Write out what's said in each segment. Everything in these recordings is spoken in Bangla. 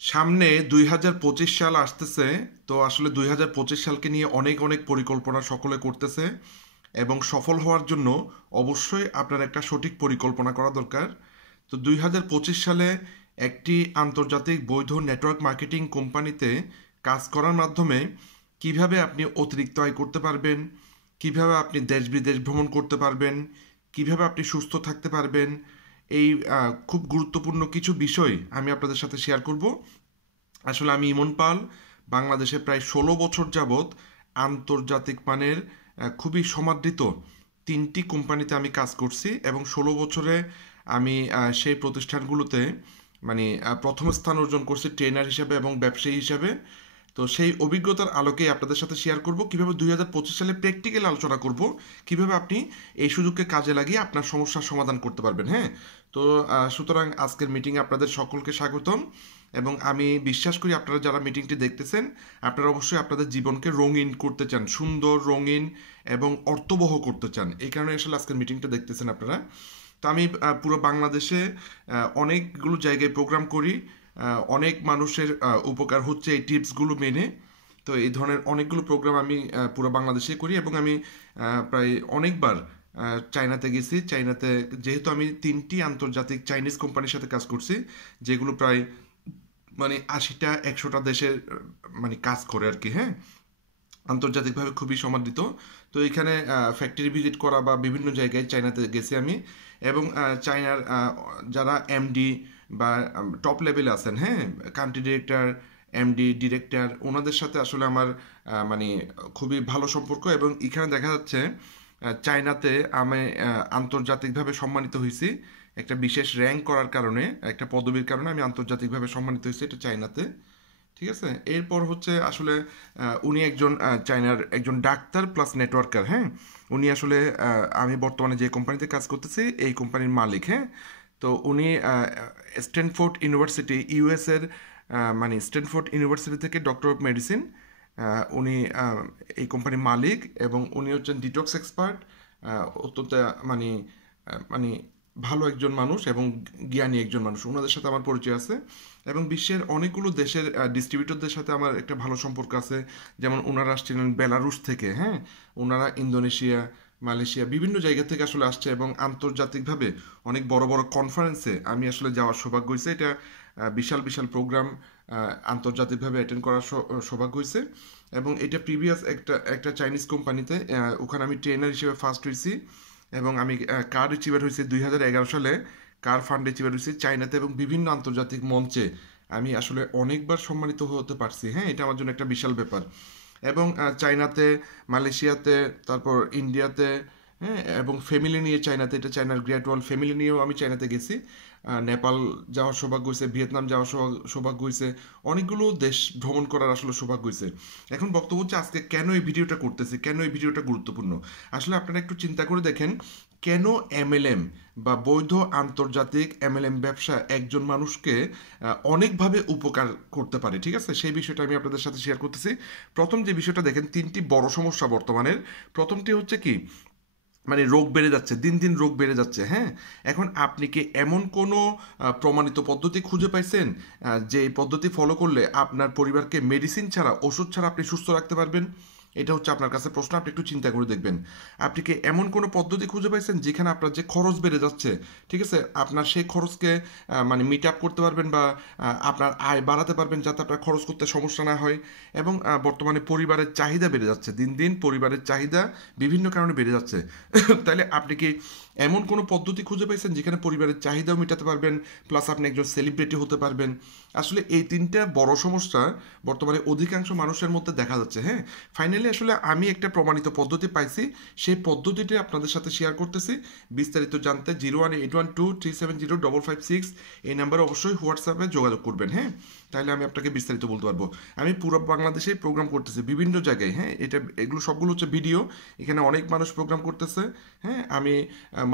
সামনে ২০২৫ সাল আসতেছে। তো আসলে ২০২৫ সালকে নিয়ে অনেক অনেক পরিকল্পনা সকলে করতেছে এবং সফল হওয়ার জন্য অবশ্যই আপনার একটা সঠিক পরিকল্পনা করা দরকার। তো ২০২৫ সালে একটি আন্তর্জাতিক বৈধ নেটওয়ার্ক মার্কেটিং কোম্পানিতে কাজ করার মাধ্যমে কিভাবে আপনি অতিরিক্ত আয় করতে পারবেন, কিভাবে আপনি দেশ বিদেশ ভ্রমণ করতে পারবেন, কিভাবে আপনি সুস্থ থাকতে পারবেন, এই খুব গুরুত্বপূর্ণ কিছু বিষয় আমি আপনাদের সাথে শেয়ার করব। আসলে আমি ইমন পাল, বাংলাদেশে প্রায় ১৬ বছর যাবৎ আন্তর্জাতিক মানের খুবই সমাদৃত ৩টি কোম্পানিতে আমি কাজ করছি এবং ১৬ বছরে আমি সেই প্রতিষ্ঠানগুলোতে মানে প্রথম স্থান অর্জন করছি ট্রেনার হিসেবে এবং ব্যবসায়ী হিসেবে। তো সেই অভিজ্ঞতার আলোকে আপনাদের সাথে শেয়ার করব কিভাবে ২০২৫ সালে প্র্যাকটিক্যাল আলোচনা করব কিভাবে আপনি এই সুযোগকে কাজে লাগিয়ে আপনার সমস্যার সমাধান করতে পারবেন। হ্যাঁ, তো সুতরাং আজকের মিটিংয়ে আপনাদের সকলকে স্বাগতম এবং আমি বিশ্বাস করি আপনারা যারা মিটিংটি দেখতেছেন আপনারা অবশ্যই আপনাদের জীবনকে রঙিন করতে চান, সুন্দর রঙিন এবং অর্থবহ করতে চান। এই কারণে আসলে আজকের মিটিংটা দেখতেছেন আপনারা। তো আমি পুরো বাংলাদেশে অনেকগুলো জায়গায় প্রোগ্রাম করি, অনেক মানুষের উপকার হচ্ছে এই টিপসগুলো মেনে। তো এই ধরনের অনেকগুলো প্রোগ্রাম আমি পুরো বাংলাদেশে করি এবং আমি প্রায় অনেকবার চায়নাতে গেছি। চায়নাতে যেহেতু আমি ৩টি আন্তর্জাতিক চাইনিজ কোম্পানির সাথে কাজ করছি, যেগুলো প্রায় মানে ৮০টা ১০০টা দেশের মানে কাজ করে আর কি। হ্যাঁ, আন্তর্জাতিকভাবে খুবই সমাদৃত। তো এখানে ফ্যাক্টরি ভিজিট করা বা বিভিন্ন জায়গায় চায়নাতে গেছি আমি এবং চায়নার যারা এমডি বা টপ লেভেলে আছেন, হ্যাঁ, কান্ট্রি ডিরেক্টর, এমডি, ডিরেক্টর, ওনাদের সাথে আসলে আমার মানে খুবই ভালো সম্পর্ক এবং এখানে দেখা যাচ্ছে চায়নাতে আমি আন্তর্জাতিকভাবে সম্মানিত হয়েছি। একটা বিশেষ র্যাঙ্ক করার কারণে, একটা পদবীর কারণে আমি আন্তর্জাতিকভাবে সম্মানিত হয়েছি এটা চায়নাতে। ঠিক আছে, এরপর হচ্ছে আসলে উনি একজন চায়নার একজন ডাক্তার প্লাস নেটওয়ার্কার। হ্যাঁ, উনি আসলে আমি বর্তমানে যে কোম্পানিতে কাজ করতেছি এই কোম্পানির মালিক। হ্যাঁ, তো উনি স্ট্যানফোর্ড ইউনিভার্সিটি ইউএসের মানে স্ট্যানফোর্ড ইউনিভার্সিটি থেকে ডক্টর অফ মেডিসিন, উনি এই কোম্পানির মালিক এবং উনি হচ্ছেন ডিটক্স এক্সপার্ট। অত্যন্ত মানে মানে ভালো একজন মানুষ এবং জ্ঞানী একজন মানুষ, ওনাদের সাথে আমার পরিচয় আছে এবং বিশ্বের অনেকগুলো দেশের ডিস্ট্রিবিউটরদের সাথে আমার একটা ভালো সম্পর্ক আছে। যেমন ওনারা আসছিলেন বেলারুশ থেকে। হ্যাঁ, ওনারা ইন্দোনেশিয়া, মালয়েশিয়া বিভিন্ন জায়গা থেকে আসলে আসছে এবং আন্তর্জাতিকভাবে অনেক বড় বড় কনফারেন্সে আমি আসলে যাওয়ার সৌভাগ্য হয়েছে। এটা বিশাল বিশাল প্রোগ্রাম আন্তর্জাতিকভাবে অ্যাটেন্ড করার সৌভাগ্য হয়েছে এবং এটা প্রিভিয়াস একটা একটা চাইনিজ কোম্পানিতে, ওখানে আমি ট্রেনার হিসেবে ফার্স্ট হয়েছি এবং আমি কার রিচিভার হয়েছি ২০১১ সালে, কার ফান্ড রিচিভার হয়েছি চায়নাতে এবং বিভিন্ন আন্তর্জাতিক মঞ্চে আমি আসলে অনেকবার সম্মানিত হতে পারছি। হ্যাঁ, এটা আমার জন্য একটা বিশাল ব্যাপার এবং চায়নাতে, মালয়েশিয়াতে, তারপর ইন্ডিয়াতে, হ্যাঁ, এবং ফ্যামিলি নিয়ে চায়নাতে, এটা চায়নার গ্রেট ওয়াল ফ্যামিলি নিয়েও আমি চায়নাতে গেছি। নেপাল যাওয়ার সৌভাগ্য হয়েছে, ভিয়েতনাম যাওয়ার সৌভাগ্য হয়েছে, অনেকগুলো দেশ ভ্রমণ করার আসলে সৌভাগ্য হয়েছে। এখন বক্তব্য হচ্ছে আজকে কেন এই ভিডিওটা করতেছি, কেন এই ভিডিওটা গুরুত্বপূর্ণ। আসলে আপনারা একটু চিন্তা করে দেখেন কেন এমএলএম বা বৈধ আন্তর্জাতিক এমএলএম ব্যবসা একজন মানুষকে অনেকভাবে উপকার করতে পারে। ঠিক আছে, সেই বিষয়টা আমি আপনাদের সাথে শেয়ার করতেছি। প্রথম যে বিষয়টা দেখেন, 3টি বড় সমস্যা বর্তমানের। প্রথমটি হচ্ছে কি, মানে রোগ বেড়ে যাচ্ছে, দিন দিন রোগ বেড়ে যাচ্ছে। হ্যাঁ, এখন আপনি কি এমন কোনো প্রমাণিত পদ্ধতি খুঁজে পাইছেন যে পদ্ধতি ফলো করলে আপনার পরিবারকে মেডিসিন ছাড়া, ওষুধ ছাড়া আপনি সুস্থ রাখতে পারবেন? এটা হচ্ছে আপনার কাছে প্রশ্ন, আপনি একটু চিন্তা করে দেখবেন। আপনি কি এমন কোনো পদ্ধতি খুঁজে পাইছেন যেখানে আপনার যে খরচ বেড়ে যাচ্ছে, ঠিক আছে, আপনার সেই খরচকে মানে মিট আপ করতে পারবেন বা আপনার আয় বাড়াতে পারবেন যাতে আপনার খরচ করতে সমস্যা না হয়। এবং বর্তমানে পরিবারের চাহিদা বেড়ে যাচ্ছে, দিন দিন পরিবারের চাহিদা বিভিন্ন কারণে বেড়ে যাচ্ছে। তাহলে আপনি কি এমন কোনো পদ্ধতি খুঁজে পাইছেন যেখানে পরিবারের চাহিদাও মেটাতে পারবেন প্লাস আপনি একজন সেলিব্রিটি হতে পারবেন? আসলে এই 3টা বড় সমস্যা বর্তমানে অধিকাংশ মানুষের মধ্যে দেখা যাচ্ছে। হ্যাঁ, ফাইনালি আসলে আমি একটা প্রমাণিত পদ্ধতি পাইছি, সেই পদ্ধতিটি আপনাদের সাথে শেয়ার করতেছি। বিস্তারিত জানতে 018123705556 এই নাম্বারে অবশ্যই হোয়াটসঅ্যাপে যোগাযোগ করবেন। হ্যাঁ, তাহলে আমি আপনাকে বিস্তারিত বলতে পারবো। আমি পুরো বাংলাদেশেই প্রোগ্রাম করতেছি বিভিন্ন জায়গায়। হ্যাঁ, এগুলো সবগুলো হচ্ছে ভিডিও, এখানে অনেক মানুষ প্রোগ্রাম করতেছে। হ্যাঁ, আমি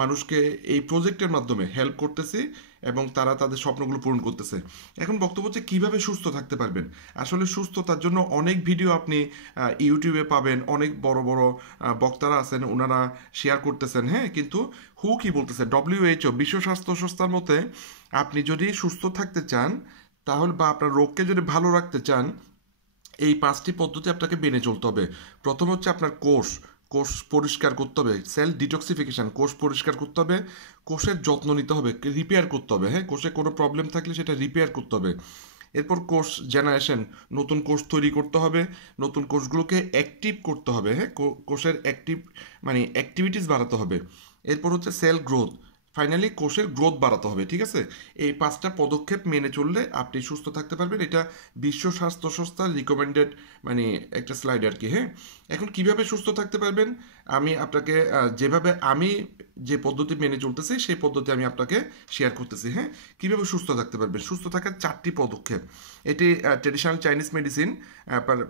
মানুষকে এই প্রজেক্টের মাধ্যমে হেল্প করতেছি এবং তারা তাদের স্বপ্নগুলো পূরণ করতেছে। এখন বক্তব্য হচ্ছে কীভাবে সুস্থ থাকতে পারবেন। আসলে সুস্থতার জন্য অনেক ভিডিও আপনি ইউটিউবে পাবেন, অনেক বড় বড় বক্তারা আছেন, ওনারা শেয়ার করতেছেন। হ্যাঁ, কিন্তু কি বলতেছে, WHO বিশ্ব স্বাস্থ্য সংস্থার মতে আপনি যদি সুস্থ থাকতে চান তাহলে বা আপনার রোগকে যদি ভালো রাখতে চান, এই 5টি পদ্ধতি আপনাকে মেনে চলতে হবে। প্রথম হচ্ছে আপনার কোষ কোষ পরিষ্কার করতে হবে, সেল ডিটক্সিফিকেশন, কোষ পরিষ্কার করতে হবে, কোষের যত্ন নিতে হবে, রিপেয়ার করতে হবে। হ্যাঁ, কোষে কোনো প্রবলেম থাকলে সেটা রিপেয়ার করতে হবে। এরপর কোষ জেনারেশন, নতুন কোষ তৈরি করতে হবে, নতুন কোষগুলোকে অ্যাক্টিভ করতে হবে। হ্যাঁ, কোষের অ্যাক্টিভ মানে অ্যাক্টিভিটিস বাড়াতে হবে। এরপর হচ্ছে সেল গ্রোথ, ফাইনালি কোষের গ্রোথ বাড়াতে হবে। ঠিক আছে, এই 5টা পদক্ষেপ মেনে চললে আপনি সুস্থ থাকতে পারবেন। এটা বিশ্ব স্বাস্থ্য সংস্থার রিকমেন্ডেড মানে একটা স্লাইড আর কি। হ্যাঁ, এখন কিভাবে সুস্থ থাকতে পারবেন, আমি আপনাকে যেভাবে আমি যে পদ্ধতি মেনে চলতেছি সেই পদ্ধতি আমি আপনাকে শেয়ার করতেছি। হ্যাঁ, কিভাবে সুস্থ থাকতে পারবেন, সুস্থ থাকার 4টি পদক্ষেপ। এটি ট্রেডিশনাল চাইনিজ মেডিসিন,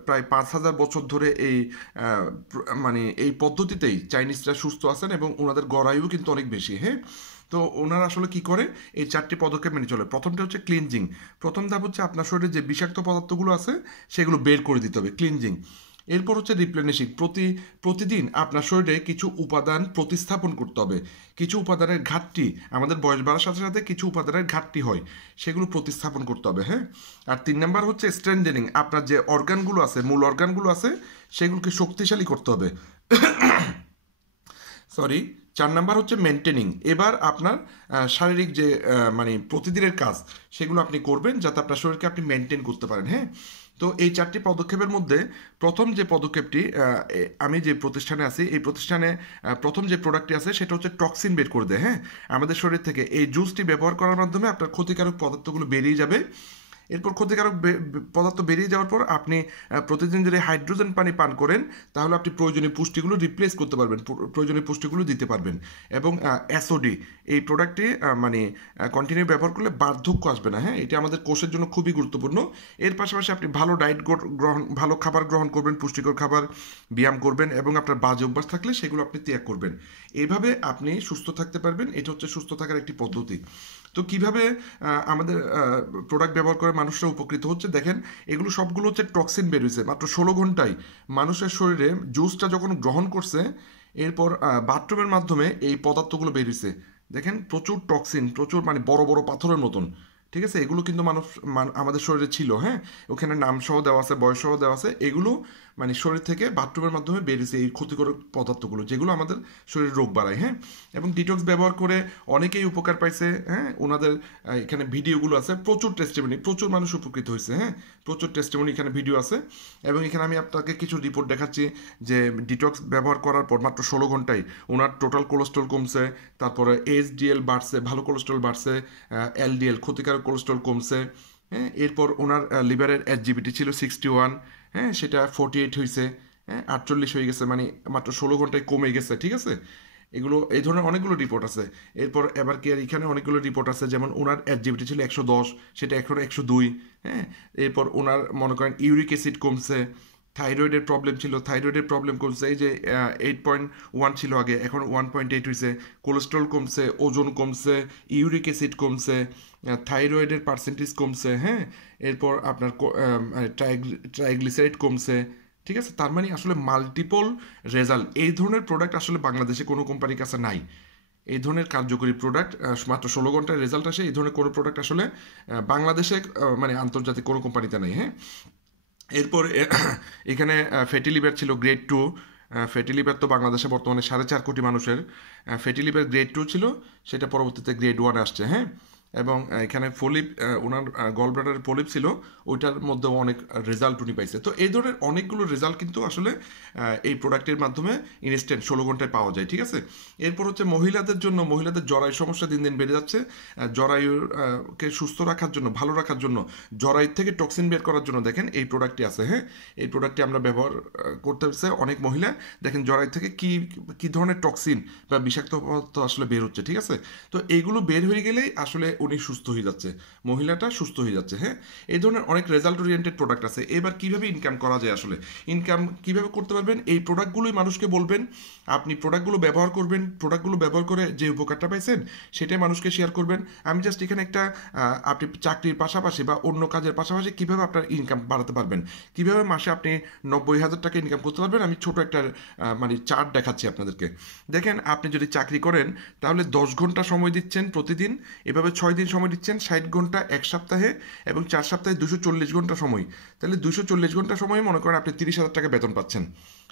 প্রায় 5,000 বছর ধরে এই মানে এই পদ্ধতিতেই চাইনিজরা সুস্থ আছেন এবং ওনাদের গড়ায়ু কিন্তু অনেক বেশি। হ্যাঁ, তো ওনারা আসলে কি করে, এই 4টি পদক্ষেপ মেনে চলে। প্রথমটা হচ্ছে ক্লিনজিং। প্রথম ধাপ হচ্ছে আপনার শরীরে যে বিষাক্ত পদার্থগুলো আছে সেগুলো বের করে দিতে হবে, ক্লিনজিং। এরপর হচ্ছে রিপ্লেনিশিং, প্রতিদিন আপনার শরীরে কিছু উপাদান প্রতিস্থাপন করতে হবে। কিছু উপাদানের ঘাটতি, আমাদের বয়স বাড়ার সাথে সাথে কিছু উপাদানের ঘাটতি হয়, সেগুলো প্রতিস্থাপন করতে হবে। হ্যাঁ, আর 3 নাম্বার হচ্ছে স্ট্রেনথেনিং, আপনার যে অর্গানগুলো আছে, মূল অর্গানগুলো আছে সেগুলোকে শক্তিশালী করতে হবে। সরি, 4 নাম্বার হচ্ছে মেনটেনিং। এবার আপনার শারীরিক যে মানে প্রতিদিনের কাজ সেগুলো আপনি করবেন যাতে আপনার শরীরকে আপনি মেনটেন করতে পারেন। হ্যাঁ, তো এই 4টি পদক্ষেপের মধ্যে প্রথম যে পদক্ষেপটি, আমি যে প্রতিষ্ঠানে আছি এই প্রতিষ্ঠানে প্রথম যে প্রোডাক্টটি আছে সেটা হচ্ছে টক্সিন বের করে দেয়। হ্যাঁ, আমাদের শরীর থেকে এই জুসটি ব্যবহার করার মাধ্যমে আপনার ক্ষতিকারক পদার্থগুলো বেরিয়ে যাবে। এরপর ক্ষতিকারক পদার্থ বেরিয়ে যাওয়ার পর আপনি প্রতিদিন যদি হাইড্রোজেন পানি পান করেন তাহলে আপনি প্রয়োজনীয় পুষ্টিগুলো রিপ্লেস করতে পারবেন, প্রয়োজনীয় পুষ্টিগুলো দিতে পারবেন। এবং এসওডি, এই প্রোডাক্টটি মানে কন্টিনিউ ব্যবহার করলে বার্ধক্য আসবে না। হ্যাঁ, এটা আমাদের কোষের জন্য খুবই গুরুত্বপূর্ণ। এর পাশাপাশি আপনি ভালো ডায়েট গ্রহণ, ভালো খাবার গ্রহণ করবেন, পুষ্টিকর খাবার, ব্যায়াম করবেন এবং আপনার বাজে অভ্যাস থাকলে সেগুলো আপনি ত্যাগ করবেন। এইভাবে আপনি সুস্থ থাকতে পারবেন। এটা হচ্ছে সুস্থ থাকার একটি পদ্ধতি। তো কিভাবে আমাদের প্রোডাক্ট ব্যবহার করে মানুষরা উপকৃত হচ্ছে দেখেন, এগুলো সবগুলো হচ্ছে টক্সিন বেরিয়েছে মাত্র 16 ঘন্টায়। মানুষের শরীরে জুসটা যখন গ্রহণ করছে এরপর বাথরুমের মাধ্যমে এই পদার্থগুলো বেরিয়েছে। দেখেন প্রচুর টক্সিন, প্রচুর মানে বড় বড় পাথরের মতন। ঠিক আছে, এগুলো কিন্তু আমাদের শরীরে ছিল। হ্যাঁ, ওখানে নাম সহ দেওয়া আছে, বয়স সহ দেওয়া আছে। এগুলো মানে শরীর থেকে বাথরুমের মাধ্যমে বেরিয়েছে এই ক্ষতিকর পদার্থগুলো যেগুলো আমাদের শরীরে রোগ বাড়ায়। হ্যাঁ, এবং ডিটক্স ব্যবহার করে অনেকেই উপকার পাইছে। হ্যাঁ, ওনাদের এখানে ভিডিওগুলো আছে, প্রচুর টেস্টিমনি, প্রচুর মানুষ উপকৃত হয়েছে। হ্যাঁ, প্রচুর টেস্টিমনি এখানে ভিডিও আছে। এবং এখানে আমি আপনাকে কিছু রিপোর্ট দেখাচ্ছি যে ডিটক্স ব্যবহার করার পর মাত্র 16 ঘন্টায় ওনার টোটাল কোলেস্ট্রল কমছে, তারপরে এইচডিএল বাড়ছে, ভালো কোলেস্ট্রল বাড়ছে, এলডিএল ক্ষতিকারক কোলেস্ট্রল কমছে। হ্যাঁ, এরপর ওনার লিভারের এসজিবিটি ছিল 61, হ্যাঁ সেটা 48 হয়েছে। হ্যাঁ, 48 হয়ে গেছে, মানে মাত্র 16 ঘন্টায় কমে গেছে। ঠিক আছে, এগুলো এই ধরনের অনেকগুলো রিপোর্ট আছে। এরপর এবার কি আর এখানে অনেকগুলো রিপোর্ট আছে, যেমন ওনার এসজিবিটি ছিল 110, সেটা এখন 102। হ্যাঁ, এরপর ওনার মনে করেন ইউরিক অ্যাসিড কমছে, থাইরয়েডের প্রবলেম ছিল, থাইরয়েডের প্রবলেম কমছে, এই যে 8.1 ছিল আগে, এখন 1.8 হয়েছে। কোলেস্ট্রল কমছে, ওজন কমছে, ইউরিক অ্যাসিড কমছে, থাইরয়েডের পার্সেন্টেজ কমছে। হ্যাঁ, এরপর আপনার ট্রাইগ্লিসারাইড কমছে। ঠিক আছে, তার মানে আসলে মাল্টিপল রেজাল্ট। এই ধরনের প্রোডাক্ট আসলে বাংলাদেশে কোনো কোম্পানির কাছে নাই। এই ধরনের কার্যকরী প্রোডাক্ট মাত্র 16 ঘন্টায় রেজাল্ট আসে, এই ধরনের কোনো প্রোডাক্ট আসলে বাংলাদেশে মানে আন্তর্জাতিক কোনো কোম্পানিতে নেই। হ্যাঁ, এরপর এখানে ফ্যাটি লিভার ছিল গ্রেড 2। ফ্যাটি লিভার তো বাংলাদেশে বর্তমানে 4.5 কোটি মানুষের ফ্যাটি লিভার গ্রেড 2 ছিল, সেটা পরবর্তীতে গ্রেড 1 আসছে। হ্যাঁ, এবং এখানে ফলিপ, ওনার গল ব্লাডারের পলিপ ছিল, ওইটার মধ্যেও অনেক রেজাল্ট উনি পাইছে। তো এই ধরনের অনেকগুলো রেজাল্ট কিন্তু আসলে এই প্রোডাক্টের মাধ্যমে ইনস্ট্যান্ট 16 ঘন্টায় পাওয়া যায়। ঠিক আছে, এরপর হচ্ছে মহিলাদের জন্য, মহিলাদের জরায়ু সমস্যা দিন দিন বেড়ে যাচ্ছে। জরায়ুকে সুস্থ রাখার জন্য, ভালো রাখার জন্য, জরায়ু থেকে টক্সিন বের করার জন্য দেখেন এই প্রোডাক্টটি আছে। হ্যাঁ, এই প্রোডাক্টটি আমরা ব্যবহার করতে হচ্ছে অনেক মহিলা। দেখেন জরায়ু থেকে কি কি ধরনের টক্সিন বা বিষাক্ত পদার্থ আসলে বের হচ্ছে। ঠিক আছে, তো এইগুলো বের হয়ে গেলেই আসলে উনি সুস্থ হয়ে যাচ্ছে, মহিলাটা সুস্থ হয়ে যাচ্ছে। হ্যাঁ, এই ধরনের অনেক রেজাল্ট ওরিয়েন্টেড প্রোডাক্ট আছে। এবার কিভাবে ইনকাম করা যায়, আসলে ইনকাম কিভাবে করতে পারবেন, এই প্রোডাক্টগুলোই মানুষকে বলবেন, আপনি প্রোডাক্টগুলো ব্যবহার করবেন, প্রোডাক্টগুলো ব্যবহার করে যে উপকারটা পাইছেন সেটাই মানুষকে শেয়ার করবেন। আমি জাস্ট এখানে একটা আপনি চাকরির পাশাপাশি বা অন্য কাজের পাশাপাশি কিভাবে আপনার ইনকাম বাড়াতে পারবেন, কিভাবে মাসে আপনি 90,000 টাকা ইনকাম করতে পারবেন, আমি ছোট একটা মানে চার্ট দেখাচ্ছি আপনাদেরকে। দেখেন, আপনি যদি চাকরি করেন তাহলে 10 ঘন্টা সময় দিচ্ছেন প্রতিদিন, এভাবে 6 6 দিন সময় দিচ্ছেন, 60 ঘন্টা 1 সপ্তাহে, এবং 4 সপ্তাহে 240 ঘন্টা সময়। তাহলে 240 ঘন্টা সময়ে মনে করেন আপনি 30,000 টাকা বেতন পাচ্ছেন।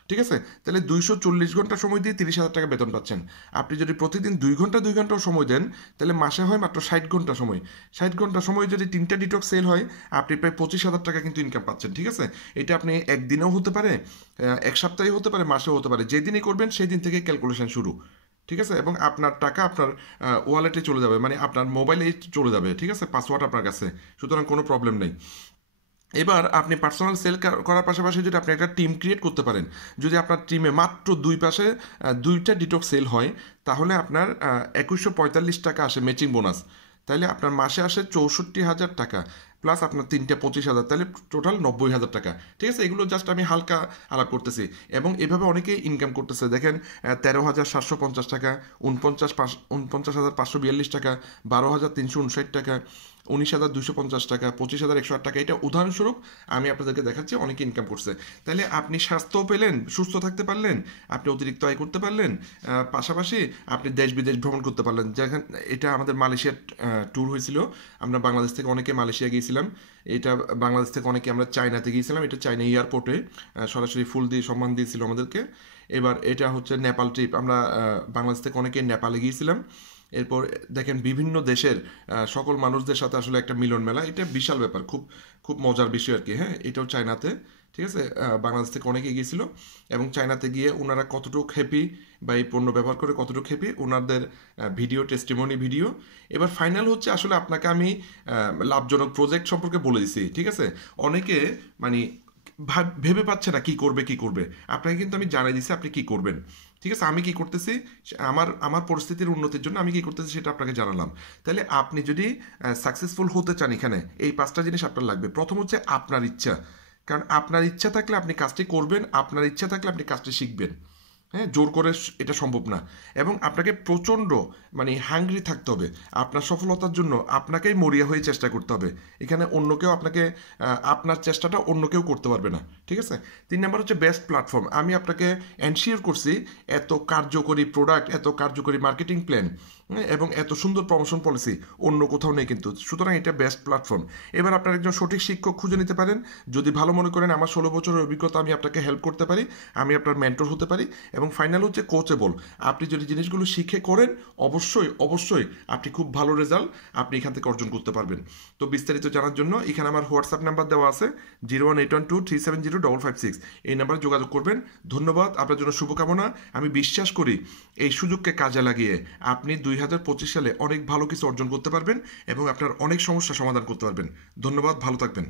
ঠিক আছে, তাহলে 240 ঘন্টা সময় দিয়ে 30,000 টাকা বেতন পাচ্ছেন। আপনি যদি প্রতিদিন 2 ঘন্টা 2 ঘন্টাও সময় দেন, তাহলে মাসে হয় মাত্র 60 ঘন্টা সময়। 60 ঘন্টা সময় যদি 3টা ডিটক্স সেল হয়, আপনি প্রায় 25,000 টাকা কিন্তু ইনকাম পাচ্ছেন। ঠিক আছে, এটা আপনি একদিনেও হতে পারে, 1 সপ্তাহে হতে পারে, মাসেও হতে পারে। যেদিনই করবেন সেই দিন থেকে ক্যালকুলেশন শুরু। ঠিক আছে, এবং আপনার টাকা আপনার ওয়ালেটে চলে যাবে, মানে আপনার মোবাইলে চলে যাবে। ঠিক আছে, পাসওয়ার্ড আপনার কাছে, সুতরাং কোনো প্রবলেম নেই। এবার আপনি পার্সোনাল সেল করার পাশাপাশি যদি আপনি একটা টিম ক্রিয়েট করতে পারেন, যদি আপনার টিমে মাত্র 2টা ডিটক্স সেল হয়, তাহলে আপনার 2145 টাকা আসে ম্যাচিং বোনাস। তাহলে আপনার মাসে আসে 64,000 টাকা, প্লাস আপনার 3টে 25,000, তাহলে টোটাল 90,000 টাকা। ঠিক আছে, এগুলো জাস্ট আমি হালকা আলাপ করতেছি। এবং এভাবে অনেকেই ইনকাম করতেছে। দেখেন, 13,750 টাকা, 49,542 টাকা, 12,359 টাকা, 19,250 টাকা, 25,108 টাকা। এটা উদাহরণস্বরূপ আমি আপনাদেরকে দেখাচ্ছি, অনেকে ইনকাম করছে। তাহলে আপনি স্বাস্থ্যও পেলেন, সুস্থ থাকতে পারলেন, আপনি অতিরিক্ত আয় করতে পারলেন, পাশাপাশি আপনি দেশ বিদেশ ভ্রমণ করতে পারলেন। যেখানে এটা আমাদের মালয়েশিয়ার ট্যুর হয়েছিল, আমরা বাংলাদেশ থেকে অনেকে মালয়েশিয়া গিয়েছিলাম। এটা বাংলাদেশ থেকে অনেকে আমরা চায়নাতে গিয়েছিলাম, এটা চায়না এয়ারপোর্টে সরাসরি ফুল দিয়ে সম্মান দিয়েছিল আমাদেরকে। এবার এটা হচ্ছে নেপাল ট্রিপ, আমরা বাংলাদেশ থেকে অনেকে নেপালে গিয়েছিলাম। এরপর দেখেন বিভিন্ন দেশের সকল মানুষদের সাথে আসলে একটা মিলন মেলা, এটা বিশাল ব্যাপার, খুব খুব মজার বিষয় আর কি। হ্যাঁ, এটাও চায়নাতে। ঠিক আছে, বাংলাদেশ থেকে অনেকে গিয়েছিল, এবং চায়নাতে গিয়ে ওনারা কতটুকু হ্যাপি বা এই পণ্য ব্যবহার করে কতটুকু হ্যাপি, ওনাদের ভিডিও, টেস্টিমনি ভিডিও। এবার ফাইনাল হচ্ছে আসলে আপনাকে আমি লাভজনক প্রজেক্ট সম্পর্কে বলে দিছি। ঠিক আছে, অনেকে মানে ভেবে পাচ্ছে না কি করবে কি করবে, আপনাকে কিন্তু আমি জানাই দিছি আপনি কি করবেন। ঠিক আছে, আমি কি করতেছি, আমার আমার পরিস্থিতির উন্নতির জন্য আমি কি করতেছি সেটা আপনাকে জানালাম। তাহলে আপনি যদি সাকসেসফুল হতে চান, এখানে এই 5টা জিনিস আপনার লাগবে। প্রথম হচ্ছে আপনার ইচ্ছা, কারণ আপনার ইচ্ছা থাকলে আপনি কাজটি করবেন, আপনার ইচ্ছা থাকলে আপনি কাজটি শিখবেন। হ্যাঁ, জোর করে এটা সম্ভব না। এবং আপনাকে প্রচণ্ড মানে হাংরি থাকতে হবে। আপনার সফলতার জন্য আপনাকেই মরিয়া হয়ে চেষ্টা করতে হবে। এখানে অন্য কেউ আপনাকে, আপনার চেষ্টাটা অন্য কেউ করতে পারবে না। ঠিক আছে, 3 নাম্বার হচ্ছে বেস্ট প্ল্যাটফর্ম। আমি আপনাকে এনশিওর করছি এত কার্যকরী প্রোডাক্ট, এত কার্যকরী মার্কেটিং প্ল্যান এবং এত সুন্দর প্রমোশন পলিসি অন্য কোথাও নেই কিন্তু, সুতরাং এটা বেস্ট প্ল্যাটফর্ম। এবার আপনার একজন সঠিক শিক্ষক খুঁজে নিতে পারেন। যদি ভালো মনে করেন আমার 16 বছরের অভিজ্ঞতা, আমি আপনাকে হেল্প করতে পারি, আমি আপনার মেন্টর হতে পারি। এবং ফাইনাল হচ্ছে কোচেবল। আপনি যদি জিনিসগুলো শিখে করেন, অবশ্যই অবশ্যই আপনি খুব ভালো রেজাল্ট আপনি এখান থেকে অর্জন করতে পারবেন। তো বিস্তারিত জানার জন্য এখানে আমার হোয়াটসঅ্যাপ নাম্বার দেওয়া আছে, 01812370556। এই নাম্বারে যোগাযোগ করবেন। ধন্যবাদ, আপনার জন্য শুভকামনা। আমি বিশ্বাস করি এই সুযোগকে কাজে লাগিয়ে আপনি 2025 সালে অনেক ভালো কিছু অর্জন করতে পারবেন এবং আপনার অনেক সমস্যা সমাধান করতে পারবেন। ধন্যবাদ, ভালো থাকবেন।